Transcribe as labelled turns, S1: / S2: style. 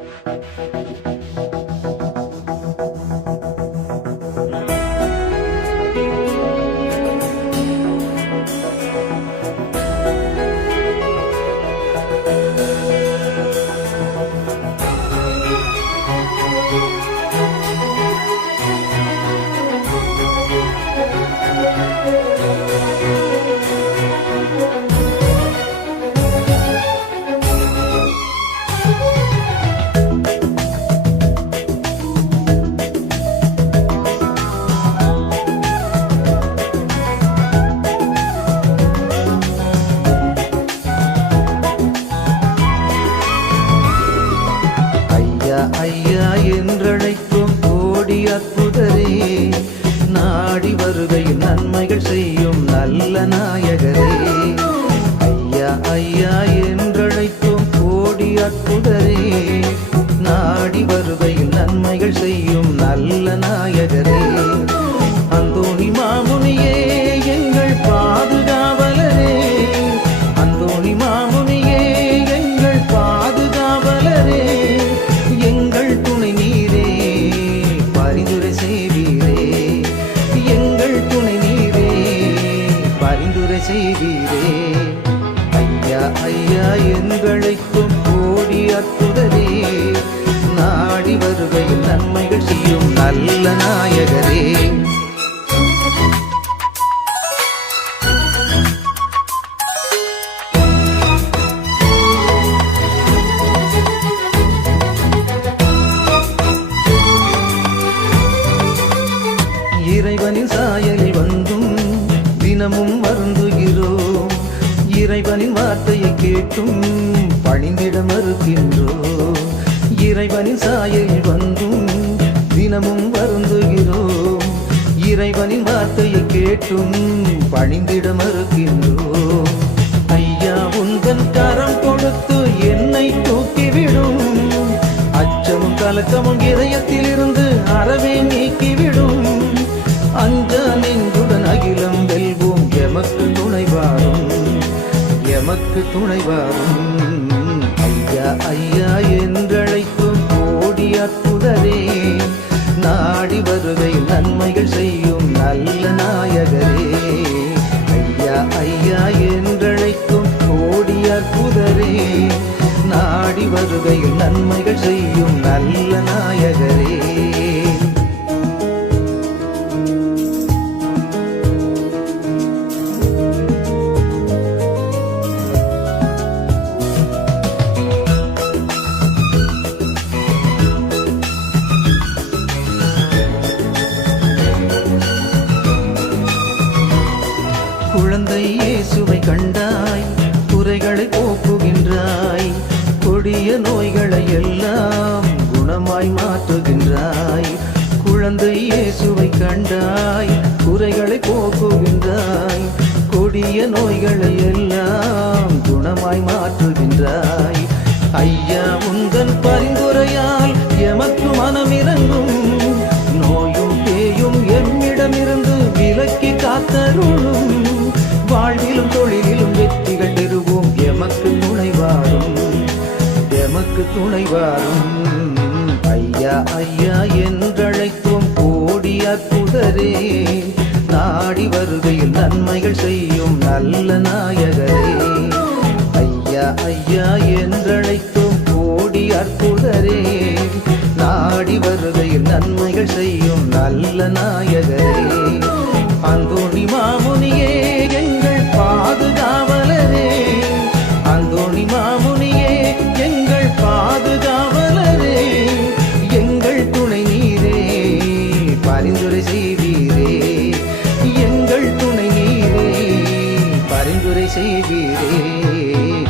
S1: ஐயா அற்புதரே. நாடி வருகையில் நன்மைகள் செய்யும் நல்ல நாயகரே. ஐயா ஐயா என்றழைக்கும் கோடி அற்புதரே. நாடி வருகையில் நன்மைகள் செய்யும் நல்ல நாயகரே. செய்வீரே. ஐயா ஐயா எங்களைக்கும் கோடி அற்புதரே நாடி வருகையில் நன்மைகள் செய்யும் நல்ல நாயகரே. இறைவனின் சாயலில் வந்தும் தினமும் மருந்து இறைவனின் வார்த்தையை கேட்டும் பணிந்திட மறுக்கின்றோம் இறைவனின் சாயல் வந்தும் தினமும் வருந்துகிறோம் இறைவனின் வார்த்தையை கேட்டும் பணிந்திட மறுக்கின்றோம் எனக்கு துணைவாரும். ஐயா ஐயா என்றழைக்கும் கோடி அற்புதரே நாடி வருகை நன்மைகள் செய்யும் நல்ல நாயகரே. ஐயா ஐயா என்றழைக்கும் கோடி அற்புதரே நாடி வருகையில் நன்மைகள் செய்யும் நல்ல நாயகரே. கண்டாய் குறைகளை போக்குகின்றாய் கொடிய நோய்களை எல்லாம் குணமாய் மாற்றுகின்றாய். குழந்தை இயேசுவை கண்டாய் குறைகளை போக்குகின்றாய் கொடிய நோய்களை எல்லாம் குணமாய் மாற்றுகின்றாய். ஐயா உந்தன் பரிந்துரையால் எமக்கு மனமிறங்கும். நோயும் பேயும் எம்மிடமிருந்து விலக்கி காத்தருளும். எனக்கு துணை வாரும். ஐயா ஐயா என்றழைக்கும் கோடி அற்புதரே நாடி வருகையில் நன்மைகள் செய்யும் நல்ல நாயகரே. ஐயா ஐயா என்றழைக்கும் கோடி அற்புதரே நாடி வருகையில் நன்மைகள் செய்யும் நல்ல நாயகரே. அந்தோணி மாமுனியே துணை நீரே பரிந்துரை செய்வீரே ஐயா